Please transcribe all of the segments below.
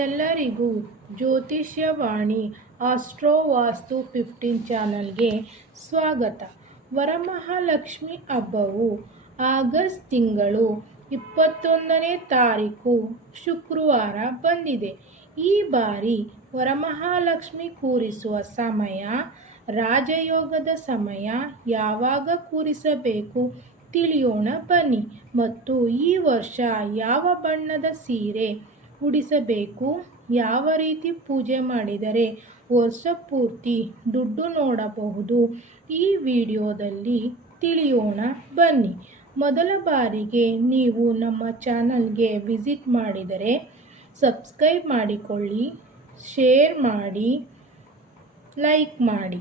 ಎಲ್ಲರಿಗೂ ಜ್ಯೋತಿಷ್ಯವಾಣಿ ಆಸ್ಟ್ರೋವಾಸ್ತು 15 ಚಾನಲ್ಗೆ ಸ್ವಾಗತ. ವರಮಹಾಲಕ್ಷ್ಮಿ ಹಬ್ಬವು ಆಗಸ್ಟ್ ತಿಂಗಳು 21ನೇ ತಾರೀಕು ಶುಕ್ರವಾರ ಬಂದಿದೆ. ಈ ಬಾರಿ ವರಮಹಾಲಕ್ಷ್ಮಿ ಕೂರಿಸುವ ಸಮಯ, ರಾಜಯೋಗದ ಸಮಯ, ಯಾವಾಗ ಕೂರಿಸಬೇಕು ತಿಳಿಯೋಣ ಬನ್ನಿ. ಮತ್ತು ಈ ವರ್ಷ ಯಾವ ಬಣ್ಣದ ಸೀರೆ ಉಡಿಸಬೇಕು, ಯಾವ ರೀತಿ ಪೂಜೆ ಮಾಡಿದರೆ ವರ್ಷ ಪೂರ್ತಿ ದುಡ್ಡು ನೋಡಬಹುದು, ಈ ವಿಡಿಯೋದಲ್ಲಿ ತಿಳಿಯೋಣ ಬನ್ನಿ. ಮೊದಲ ಬಾರಿಗೆ ನೀವು ನಮ್ಮ ಚಾನಲ್ಗೆ ವಿಸಿಟ್ ಮಾಡಿದರೆ ಸಬ್ಸ್ಕ್ರೈಬ್ ಮಾಡಿಕೊಳ್ಳಿ, ಶೇರ್ ಮಾಡಿ, ಲೈಕ್ ಮಾಡಿ.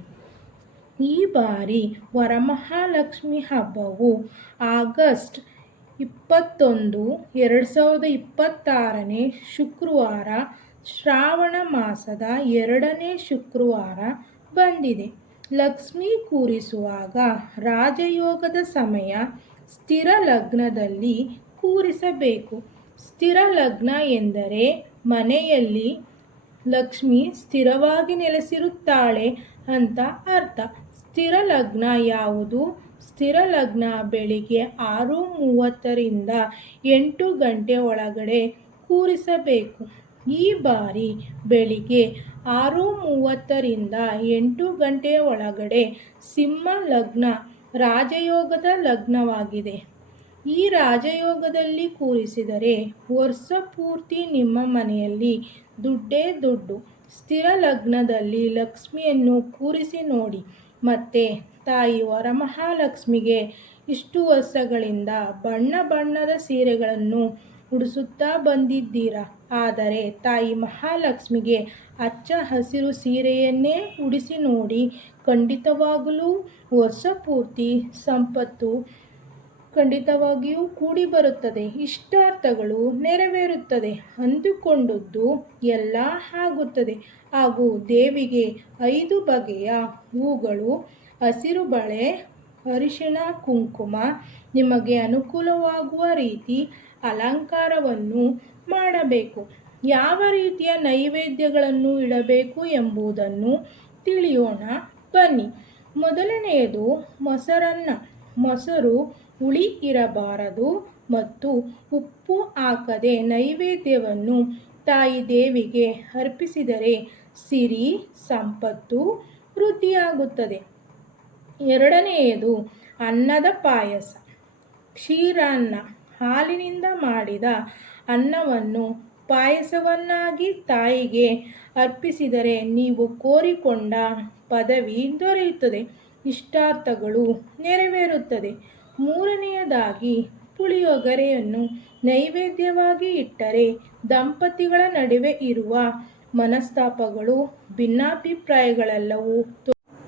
ಈ ಬಾರಿ ವರಮಹಾಲಕ್ಷ್ಮಿ ಹಬ್ಬವು ಆಗಸ್ಟ್ 21, 2026ನೇ ಶುಕ್ರವಾರ, ಶ್ರಾವಣ ಮಾಸದ 2ನೇ ಶುಕ್ರವಾರ ಬಂದಿದೆ. ಲಕ್ಷ್ಮಿ ಕೂರಿಸುವಾಗ ರಾಜಯೋಗದ ಸಮಯ, ಸ್ಥಿರ ಲಗ್ನದಲ್ಲಿ ಕೂರಿಸಬೇಕು. ಸ್ಥಿರ ಲಗ್ನ ಎಂದರೆ ಮನೆಯಲ್ಲಿ ಲಕ್ಷ್ಮಿ ಸ್ಥಿರವಾಗಿ ನೆಲೆಸಿರುತ್ತಾಳೆ ಅಂತ ಅರ್ಥ. ಸ್ಥಿರ ಲಗ್ನ ಯಾವುದು? ಸ್ಥಿರ ಲಗ್ನ ಬೆಳಿಗ್ಗೆ 6:30ರಿಂದ 8 ಗಂಟೆ ಒಳಗಡೆ ಕೂರಿಸಬೇಕು. ಈ ಬಾರಿ ಬೆಳಿಗ್ಗೆ 6:30ರಿಂದ 8 ಗಂಟೆಯ ಒಳಗಡೆ ಸಿಂಹ ಲಗ್ನ ರಾಜಯೋಗದ ಲಗ್ನವಾಗಿದೆ. ಈ ರಾಜಯೋಗದಲ್ಲಿ ಕೂರಿಸಿದರೆ ವರ್ಷ ಪೂರ್ತಿ ನಿಮ್ಮ ಮನೆಯಲ್ಲಿ ದುಡ್ಡೇ ದುಡ್ಡು. ಸ್ಥಿರ ಲಗ್ನದಲ್ಲಿ ಲಕ್ಷ್ಮಿಯನ್ನು ಕೂರಿಸಿ ನೋಡಿ. ಮತ್ತೆ ತಾಯಿ ವರಮಹಾಲಕ್ಷ್ಮಿಗೆ ಇಷ್ಟು ವರ್ಷಗಳಿಂದ ಬಣ್ಣ ಬಣ್ಣದ ಸೀರೆಗಳನ್ನು ಉಡಿಸುತ್ತಾ ಬಂದಿದ್ದೀರಾ. ಆದರೆ ತಾಯಿ ಮಹಾಲಕ್ಷ್ಮಿಗೆ ಹಚ್ಚ ಹಸಿರು ಸೀರೆಯನ್ನೇ ಉಡಿಸಿ ನೋಡಿ. ಖಂಡಿತವಾಗಲೂ ವರ್ಷ ಪೂರ್ತಿ ಸಂಪತ್ತು ಖಂಡಿತವಾಗಿಯೂ ಕೂಡಿ ಬರುತ್ತದೆ. ಇಷ್ಟಾರ್ಥಗಳು ನೆರವೇರುತ್ತದೆ. ಅಂದುಕೊಂಡದ್ದು ಎಲ್ಲ ಆಗುತ್ತದೆ. ಹಾಗೂ ದೇವಿಗೆ 5 ಬಗೆಯ ಹೂಗಳು, ಹಸಿರು ಬಳೆ, ಅರಿಶಿಣ, ಕುಂಕುಮ, ನಿಮಗೆ ಅನುಕೂಲವಾಗುವ ರೀತಿ ಅಲಂಕಾರವನ್ನು ಮಾಡಬೇಕು. ಯಾವ ರೀತಿಯ ನೈವೇದ್ಯಗಳನ್ನು ಇಡಬೇಕು ಎಂಬುದನ್ನು ತಿಳಿಯೋಣ ಬನ್ನಿ. ಮೊದಲನೆಯದು ಮೊಸರನ್ನ. ಮೊಸರು ಹುಳಿ ಇರಬಾರದು ಮತ್ತು ಉಪ್ಪು ಹಾಕದೆ ನೈವೇದ್ಯವನ್ನು ತಾಯಿ ದೇವಿಗೆ ಅರ್ಪಿಸಿದರೆ ಸಿರಿ ಸಂಪತ್ತು ವೃದ್ಧಿಯಾಗುತ್ತದೆ. ಎರಡನೆಯದು ಅನ್ನದ ಪಾಯಸ. ಕ್ಷೀರಾನ್ನ, ಹಾಲಿನಿಂದ ಮಾಡಿದ ಅನ್ನವನ್ನು ಪಾಯಸವನ್ನಾಗಿ ತಾಯಿಗೆ ಅರ್ಪಿಸಿದರೆ ನೀವು ಕೋರಿಕೊಂಡ ಪದವಿ ದೊರೆಯುತ್ತದೆ, ಇಷ್ಟಾರ್ಥಗಳು ನೆರವೇರುತ್ತದೆ. ಮೂರನೆಯದಾಗಿ ಪುಳಿಯೋಗರೆಯನ್ನು ನೈವೇದ್ಯವಾಗಿ ಇಟ್ಟರೆ ದಂಪತಿಗಳ ನಡುವೆ ಇರುವ ಮನಸ್ತಾಪಗಳು, ಭಿನ್ನಾಭಿಪ್ರಾಯಗಳೆಲ್ಲವೂ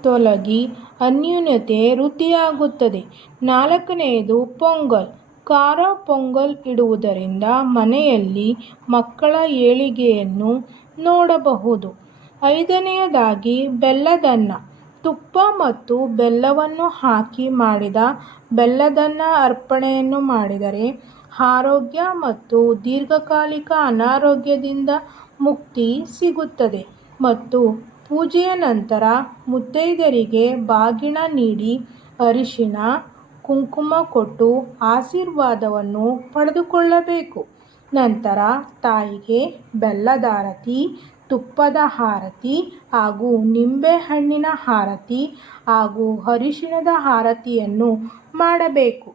ತೊಲಗಿ ಅನ್ಯೋನ್ಯತೆ ವೃದ್ಧಿಯಾಗುತ್ತದೆ. ನಾಲ್ಕನೆಯದು ಪೊಂಗಲ್. ಖಾರ ಪೊಂಗಲ್ ಇಡುವುದರಿಂದ ಮನೆಯಲ್ಲಿ ಮಕ್ಕಳ ಏಳಿಗೆಯನ್ನು ನೋಡಬಹುದು. ಐದನೆಯದಾಗಿ ಬೆಲ್ಲದನ್ನ. ತುಪ್ಪ ಮತ್ತು ಬೆಲ್ಲವನ್ನು ಹಾಕಿ ಮಾಡಿದ ಬೆಲ್ಲದನ್ನ ಅರ್ಪಣೆಯನ್ನು ಮಾಡಿದರೆ ಆರೋಗ್ಯ ಮತ್ತು ದೀರ್ಘಕಾಲಿಕ ಅನಾರೋಗ್ಯದಿಂದ ಮುಕ್ತಿ ಸಿಗುತ್ತದೆ. ಮತ್ತು ಪೂಜೆಯ ನಂತರ ಮುತ್ತೈದೆಯರಿಗೆ ಬಾಗಿನ ನೀಡಿ ಅರಿಶಿಣ ಕುಂಕುಮ ಕೊಟ್ಟು ಆಶೀರ್ವಾದವನ್ನು ಪಡೆದುಕೊಳ್ಳಬೇಕು. ನಂತರ ತಾಯಿಗೆ ಬೆಲ್ಲದ ಆರತಿ, ತುಪ್ಪದ ಆರತಿ ಹಾಗೂ ನಿಂಬೆಹಣ್ಣಿನ ಆರತಿ ಹಾಗೂ ಅರಿಶಿಣದ ಆರತಿಯನ್ನು ಮಾಡಬೇಕು.